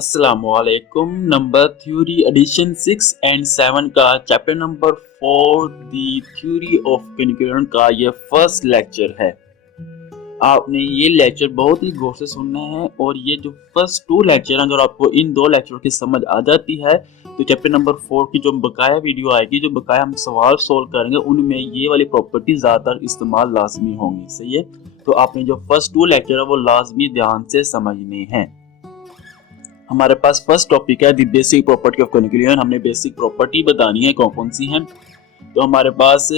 अस्सलामुअलैकुम। Number theory addition 6 and 7 का chapter number 4 the theory of conclusion का ये फर्स्ट लेक्चर है। आपने ये लेक्चर बहुत ही गौर से सुनना है और ये जो फर्स्ट 2 लेक्चर हैं, अगर आपको इन 2 लेक्चरों की समझ आ जाती है तो चैप्टर नंबर 4 की जो बकाया वीडियो आएगी, जो बकाया हम सवाल सोल्व करेंगे, उनमें ये वाली प्रॉपर्टी ज़्यादातर इस्तेमाल लाजमी होंगी। सही है, तो आपने जो फर्स्ट 2 लेक्चर है वो लाजमी ध्यान से समझने हैं। हमारे पास फर्स्ट टॉपिक है the basic property of conclusion. हमने बेसिक प्रॉपर्टी बतानी है, कौन कौन सी हैं। तो हमारे पास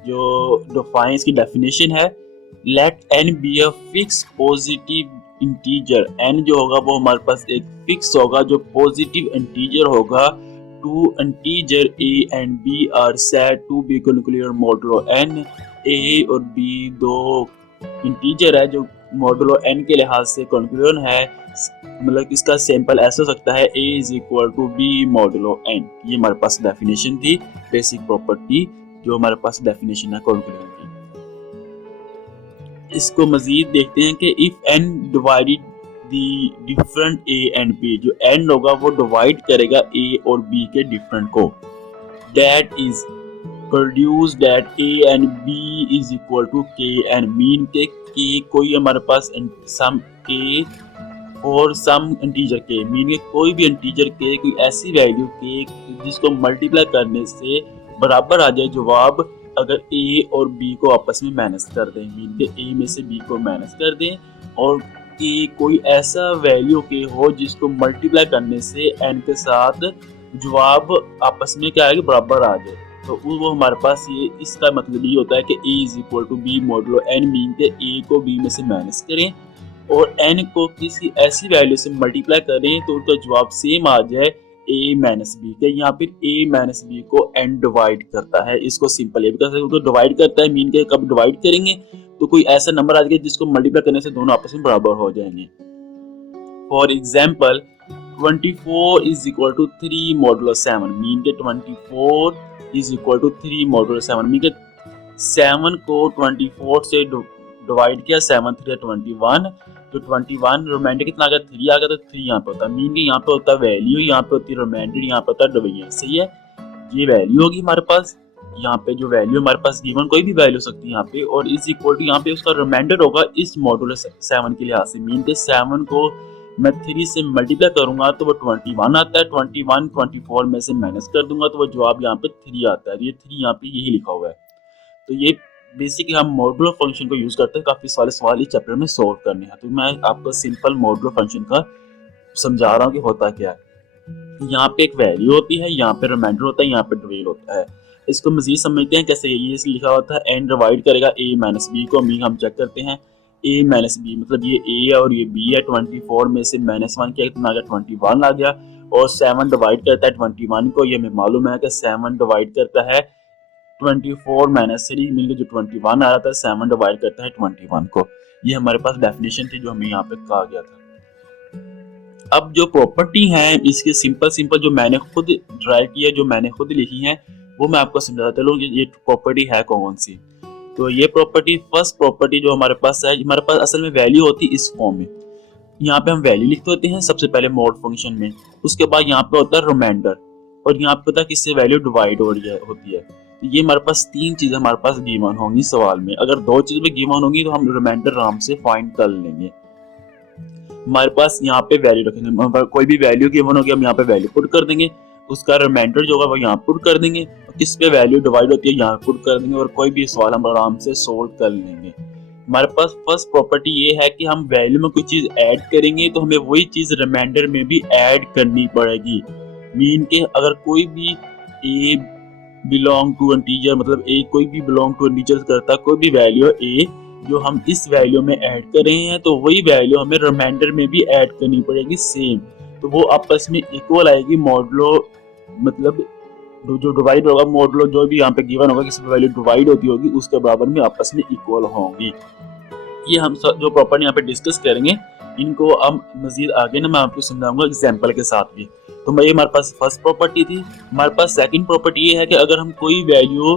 जो डिफाइन इसकी डेफिनेशन है, let n be a fix positive integer. n जो होगा वो हमारे पास एक फिक्स होगा जो पॉजिटिव इंटीजर होगा। Two integer a and b are said to be conclusion modulo n। a और b दो इंटीजर है जो मॉडुलो n के लिहाज से कन्क्लूजन है। मतलब इसका सैंपल ऐसा हो सकता है a is equal to b modulo n। ये हमारे पास डेफिनेशन थी बेसिक प्रॉपर्टी, जो हमारे पास डेफिनेशन है कन्क्लूजन की। इसको मजीद देखते हैं कि if n divided the different a and b, जो n होगा वो डिवाइड करेगा a और b के डिफरेंट को, that is produce that a and b is equal to k and mean के कोई हमारे पास सम k और सम इंटीजर के, मीन कोई भी इंटीजर के कोई ऐसी वैल्यू के जिसको मल्टीप्लाई करने से बराबर आ जाए जवाब, अगर a और b को आपस में माइनस कर दें, मीन के a में से b को माइनस कर दें, और a कोई ऐसा वैल्यू के हो जिसको मल्टीप्लाई करने से n के साथ जवाब आपस में क्या है बराबर आ जाए, तो वो हमारे पास ये इसका मतलब ये होता है कि a is equal to b modulo n, mean के a को b में से माइनस करें और n को किसी ऐसी वैल्यू से मल्टीप्लाई करें तो उनका जवाब सेम आ जाए a माइनस बी के। यहाँ पर a माइनस बी को n डिवाइड करता है। इसको सिंपल ये भी डिवाइड करता है, मीन के कब डिवाइड करेंगे तो कोई ऐसा नंबर आ जाएगा जिसको मल्टीप्लाई करने से दोनों आपस में बराबर हो जाएंगे। For example 24 is equal to 3 modulo 7, mean के 24 is equal to 3 modulo 7, mean के 7 को 24 से डिवाइड किया, 7 3 21, तो 21 रिमाइंडर कितना आ गया 3 आ गया, तो 3 यहाँ पे होता है, मीन के यहाँ पे होता है वैल्यू, यहाँ पे होती है रिमाइंडर, यहाँ पे होता है डिवीजन। सही है, ये वैल्यू होगी हमारे पास, यहाँ पे जो वैल्यू हमारे पास गिवन कोई भी वैल्यू सकती है यहाँ पे, और इज इक्वल टू यहाँ पे उसका रिमाइंडर होगा इस मॉडुलो 7 के लिहाज से, मीन के 7 को मैं 3 से मल्टीप्लाई करूंगा तो वो 21 आता है, 21 24 में से माइनस कर दूंगा तो वो जवाब यहाँ पे 3 आता है। ये 3 यहाँ पे यही लिखा हुआ है। तो ये बेसिकली हम मॉडुलो फंक्शन को यूज करते हैं काफी सारे सवाल इस चैप्टर में सॉल्व करने हैं। तो मैं आपको सिंपल मॉडुलो फंक्शन का समझा रहा हूँ कि होता क्या है। यहाँ पे एक वैल्यू होती है, यहाँ पे रिमाइंडर होता है, यहाँ पे डिवीजन होता है। इसको मजीद समझते हैं कैसे। ये लिखा होता है n डिवाइड करेगा a माइनस b को, मीन हम चेक करते हैं a माइनस b मतलब ये a है और ये b है, 24 में से -1 किया कितना आ गया 21 आ गया, और 7 डिवाइड करता है 21 को, ये हमें मालूम है कि 7 डिवाइड करता है 24 माइनस 3, मीन जो 21 आ रहा था 7 डिवाइड करता है 21 को। ये हमारे पास डेफिनेशन थी जो हमें यहाँ पे कहा गया था। अब जो प्रॉपर्टी है इसके सिंपल जो मैंने खुद ड्राइव किया, जो मैंने खुद लिखी है वो मैं आपको समझाता चलूँ ये प्रॉपर्टी है कौन सी। तो ये प्रॉपर्टी फर्स्ट प्रॉपर्टी जो हमारे पास है, हमारे पास असल में वैल्यू होती है इस फॉर्म में। यहाँ पे हम वैल्यू लिखते होते हैं सबसे पहले मॉड फंक्शन में, उसके बाद यहाँ पे होता है रिमाइंडर, और यहाँ पे पता है किससे वैल्यू डिवाइड हो रही होती है। तो ये हमारे पास 3 चीजें हमारे पास गिवन होंगी सवाल में। अगर 2 चीजें भी गिवन होंगी तो हम रिमाइंडर आराम से फाइंड कर लेंगे। हमारे पास यहाँ पे वैल्यू रखेंगे, कोई भी वैल्यू गिवन होगी हम यहाँ पे वैल्यू पुट कर देंगे, उसका रिमाइंडर जो होगा वो यहाँ पुट कर देंगे, किस पे वैल्यू डिवाइड होती है यहाँ पुट कर देंगे, और कोई भी सवाल हम आराम से सोल्व कर लेंगे। हमारे पास फर्स्ट प्रॉपर्टी ये है कि हम वैल्यू में कोई चीज ऐड करेंगे तो हमें वही चीज रिमाइंडर में भी ऐड करनी पड़ेगी। मीन के अगर कोई भी a बिलोंग टू इंटीजर, मतलब a कोई भी बिलोंग टू इंटीजर करता कोई भी वैल्यू a जो हम इस वैल्यू में ऐड कर रहे हैं, तो वही वैल्यू हमें रिमाइंडर में भी ऐड करनी पड़ेगी सेम, तो वो आपस में इक्वल आएगी। मॉडुलो मतलब जो डिवाइड होगा, मॉडुलो जो भी यहाँ पे गिवन होगा किसी वैल्यू डिवाइड होती होगी उसके बराबर में आपस में इक्वल होंगी। ये हम जो प्रॉपर्टी यहाँ पे डिस्कस करेंगे इनको हम मजीद आगे ना मैं आपको समझाऊंगा एग्जांपल के साथ भी। तो ये हमारे पास फर्स्ट प्रॉपर्टी थी। हमारे पास सेकंड प्रॉपर्टी ये है कि अगर हम कोई वैल्यू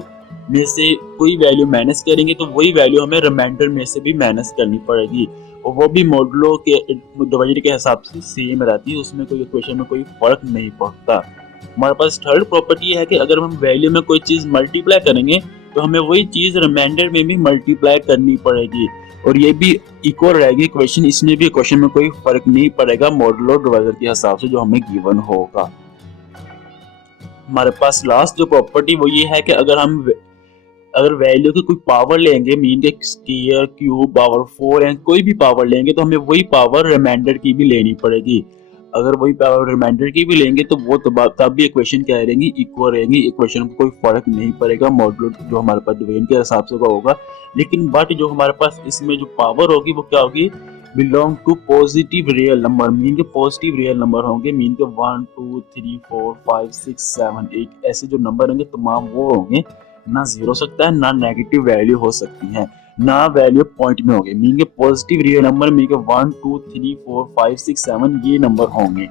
में से कोई वैल्यू माइनस करेंगे तो वही वैल्यू हमें रिमाइंडर में से भी माइनस करनी पड़ेगी, और वो भी मॉडुलो के डिवाइड के हिसाब से सेम रहती है, उसमें कोई इक्वेशन में कोई फर्क नहीं पड़ता। हमारे पास थर्ड प्रॉपर्टी है कि अगर हम वैल्यू में कोई चीज मल्टीप्लाई करेंगे तो हमें वही चीज रिमाइंडर में भी मल्टीप्लाई करनी पड़ेगी, और ये भी इक्वल रहेगी इक्वेशन, इसमें भी इक्वेशन में कोई फर्क नहीं पड़ेगा मॉडुलो डिवाइजर के हिसाब से जो हमें गिवन होगा। हमारे पास लास्ट जो प्रॉपर्टी वो ये है कि अगर वैल्यू की कोई पावर लेंगे, मीन के स्क्वायर, क्यूब, पावर 4 एंड कोई भी पावर लेंगे तो हमें वही पावर रिमाइंडर की भी लेनी पड़ेगी। अगर वही पावर रिमाइंडर की भी लेंगे तो वो तब भी इक्वेशन क्या रहेंगी, इक्वल रहेंगी, इक्वेशन में कोई फर्क नहीं पड़ेगा मॉडुलो जो हमारे पास डिवीजन के हिसाब से होगा। लेकिन बट जो हमारे पास इसमें जो पावर होगी वो क्या होगी, belong to positive real number, mean के पॉजिटिव रियल नंबर होंगे, मीन के 1 2 3 4 5 6 7 8 ऐसे जो नंबर होंगे तमाम वो होंगे, ना जीरो सकता है ना नेगेटिव वैल्यू हो सकती है, ना वैल्यू पॉइंट में होगी, मीन के पॉजिटिव रियल नंबर मीन के 1 2 3 4 5 6 7 ये नंबर होंगे।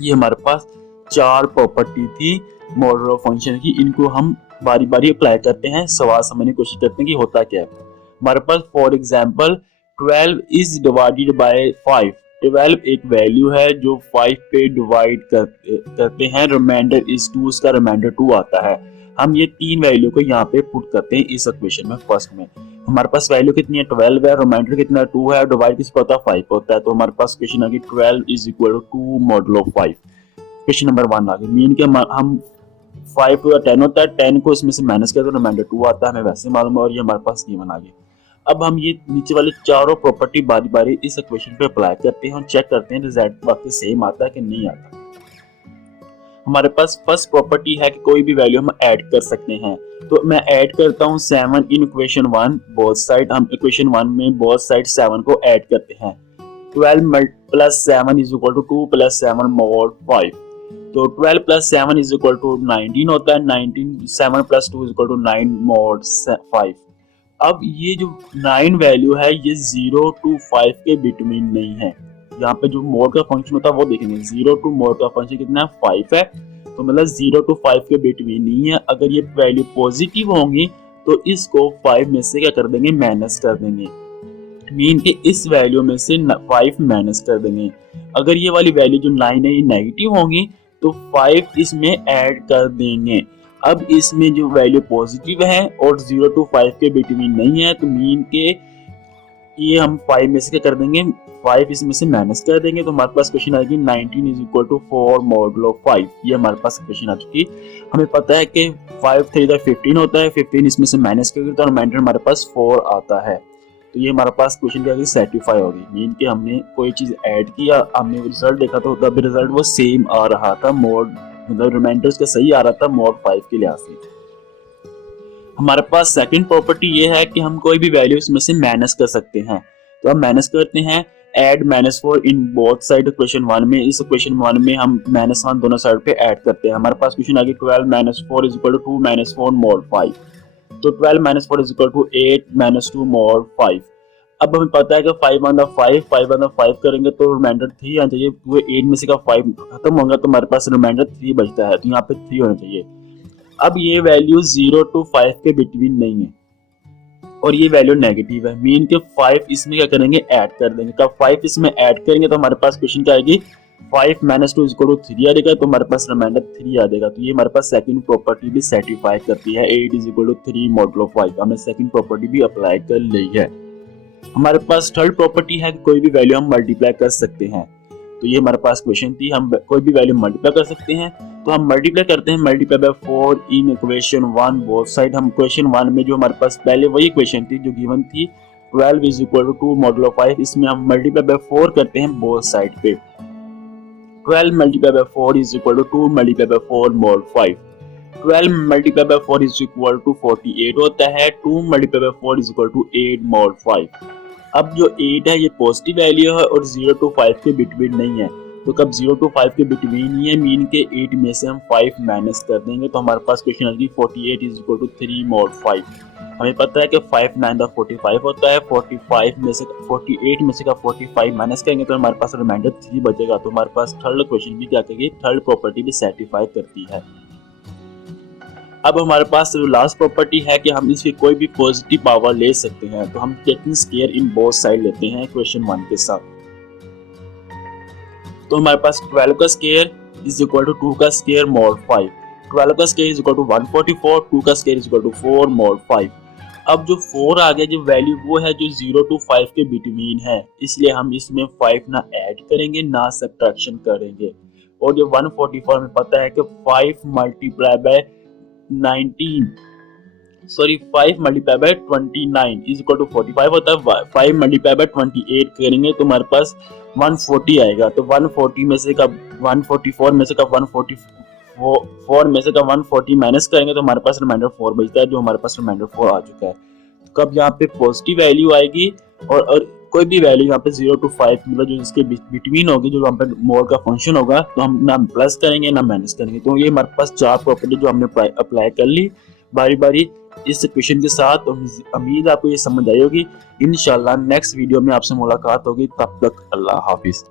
ये हमारे पास चार प्रॉपर्टी थी मॉडुलो फंक्शन की, इनको हम बारी बारी अप्लाई करते हैं, सवाल समझने की कोशिश करते हैं कि होता क्या है। हमारे पास for example 12 is divided by 5, 12 एक वैल्यू है जो 5 पे डिवाइड करते हैं, रिमाइंडर इज 2, उसका रिमाइंडर 2 आता है। हम ये तीन वैल्यू को यहाँ पे पुट करते हैं इस इक्वेशन में। फर्स्ट में हमारे पास वैल्यू कितनी है, 12 है, रिमाइंडर कितना 2 है, डिवाइड किसको होता है 5 होता है, तो हमारे पास इक्वेशन आ गई 12 is equal to 2 modulo 5। Question number 1 आ गई, मीन के हम 5 टू 10 होता है, 10 को इसमें से माइनस करते तो रिमाइंडर 2 आता है, हमें वैसे मालूम है, और ये हमारे पास गिवन आ गया। अब हम ये नीचे वाले चारों प्रॉपर्टी बारी बारी इस इक्वेशन पे अप्लाई करते हैं और चेक करते हैं रिजल्ट बाकी सेम आता है कि नहीं आता। हमारे पास फर्स्ट प्रॉपर्टी है कि कोई भी वैल्यू हम ऐड कर सकते हैं, तो मैं ऐड करता हूं 7 इन इक्वेशन 1 बोथ साइड। हम इक्वेशन 1 में बोथ साइड 7 को ऐड करते हैं, 12 plus 7 is equal to 2 plus 7 mod 5, तो 12 प्लस 7 इज इक्वल टू 19 होता है, 19 7 plus 2 is equal to 9 mod 5। अब ये जो 9 वैल्यू है ये 0 टू 5 के बिटवीन नहीं है, यहाँ पे जो मोड का फंक्शन होता है वो देखेंगे, 0 टू मोड का फंक्शन कितना है 5 है, तो मतलब 0 टू 5 के बिटवीन नहीं है। अगर ये वैल्यू पॉजिटिव होंगी तो इसको 5 में से क्या कर देंगे, माइनस कर देंगे, मीन के इस वैल्यू में से 5 माइनस कर देंगे। अगर ये वाली वैल्यू जो 9 है ये नेगेटिव होंगी तो 5 इसमें ऐड कर देंगे। अब इसमें जो वैल्यू पॉजिटिव है और 0 टू 5 के बिटवीन नहीं है, तो मीन के ये हम 5 में से क्या कर देंगे, 5 इसमें से माइनस कर देंगे, तो हमारे पास क्वेश्चन आएगी 19 इज इक्वल टू 4 मॉडुलो 5। ये हमारे पास क्वेश्चन आ चुकी। हमें पता है कि 5 3 15 होता है, 15 इसमें से माइनस करेंगे तो रिमाइंडर हमारे पास 4 आता है, तो ये हमारे पास क्वेश्चन क्या होगी, सेटिस्फाई होगी, मीन के हमने कोई चीज ऐड किया, हमने रिजल्ट देखा तो तब रिजल्ट वो सेम आ रहा था, मोड मतलब रिमाइंडर्स का सही आ रहा था मोड 5 के लिहाज से। हमारे पास सेकंड प्रॉपर्टी ये है कि हम कोई भी वैल्यू इसमें से माइनस कर सकते हैं, तो हम माइनस करते हैं, add -4 in both side equation 1 में। इस इक्वेशन 1 में हम -1 दोनों साइड पे ऐड करते हैं। हमारे पास क्वेश्चन आ गया 12 - 4 इज इक्वल टू 2 - 4 mod 5, तो 12 - 4 इज इक्वल टू 8 - 2 mod 5। अब हमें पता है कि 5 on the 5 करेंगे तो रिमाइंडर 3 आना चाहिए, वो 8 में से का 5 खत्म होगा तो हमारे पास रिमाइंडर 3 बचता है, तो यहाँ पे 3 होना चाहिए। अब ये वैल्यू 0 टू 5 के बिटवीन नहीं है और ये वैल्यू नेगेटिव है, मीन के 5 इसमें क्या करेंगे, ऐड कर देंगे। कब 5 इसमें ऐड करेंगे तो हमारे पास क्वेश्चन क्या आएगी, 5 - 2 इक्वल टू 3 आ जाएगा, तो हमारे पास रिमाइंडर 3 आ जाएगा। तो ये हमारे पास सेकंड प्रॉपर्टी भी सेटिस्फाई करती है, 8 इज इक्वल टू 3 मॉडुलो 5। हमने सेकंड प्रॉपर्टी भी अप्लाई कर ली है। हमारे पास थर्ड प्रॉपर्टी है कि कोई भी वैल्यू हम मल्टीप्लाई कर सकते हैं, तो ये हमारे पास क्वेश्चन थी, हम कोई भी वैल्यू मल्टीप्लाई कर सकते हैं, तो हम मल्टीप्लाई करते हैं, multiply by 4 in equation 1 both side. हम क्वेश्चन 1 में जो हमारे पास पहले वही इक्वेशन थी जो गिवन थी 12 इज इक्वल टू 2 मॉडुलो 5, इसमें हम मल्टीप्लाई बाय 4 करते हैं बोथ साइड पे। 12 multiply by 4 is equal to 2 multiply by 4 mod 5। 12 multiply by 4 is equal to 48 होता है, 2 multiply by 4 is equal to 8 mod 5। अब जो 8 है ये पॉजिटिव वैल्यू है और 0 टू 5 के बिटवीन नहीं है, तो कब 0 टू 5 के बिटवीन ही है, मीन के 8 में से हम 5 माइनस कर देंगे, तो हमारे पास क्वेश्चन आएगी 48 इज इक्वल टू 3 मॉड 5। हमें पता है कि 5 9 दा 45 होता है, 48 में से का 45 माइनस करेंगे तो हमारे पास रिमाइंडर 3 बचेगा, तो हमारे पास थर्ड क्वेश्चन भी क्या करेगी, थर्ड प्रॉपर्टी भी सेटिस्फाई करती है। अब हमारे पास जो लास्ट प्रॉपर्टी है कि हम इसकी कोई भी पॉजिटिव पावर ले सकते हैं, तो हम taking square in both side लेते हैं इक्वेशन 1 के साथ। तो हमारे पास 12 का स्क्वायर इज इक्वल टू 2 का स्क्वायर mod 5, 12 का स्क्वायर इज इक्वल टू 144, 2 का square is equal to 4 mod 5। अब जो 4 आ गया, जो वैल्यू वो है जो 0 to 5 के बिटवीन है, इसलिए हम इसमें 5 ना ऐड करेंगे ना सब्ट्रैक्शन करेंगे। और जो 144 में पता है कि 5 multiply by 29 is equal to 45 होता है। 5 मल्टीप्लाई बाय 28 करेंगे तो हमारे पास 140 आएगा। तो 140 में से का 144 में से का 144 में से का 140 माइनस करेंगे तो हमारे पास रिमाइंडर 4 बचता है, जो हमारे पास रिमाइंडर 4 आ चुका है। तो कब यहाँ पे पॉजिटिव वैल्यू आएगी और कोई भी वैल्यू यहाँ पे 0 to 5 मतलब जो इसके बिटवीन होगी, जो यहाँ पे मोड का फंक्शन होगा, तो हम ना प्लस करेंगे ना माइनस करेंगे। तो ये हमारे पास 4 प्रॉपर्टी जो हमने अप्लाई कर ली बारी बारी इस क्वेश्चन के साथ। तो उम्मीद आपको ये समझ आई होगी। इंशाल्लाह नेक्स्ट वीडियो में आपसे मुलाकात होगी, तब तक अल्लाह हाफिज।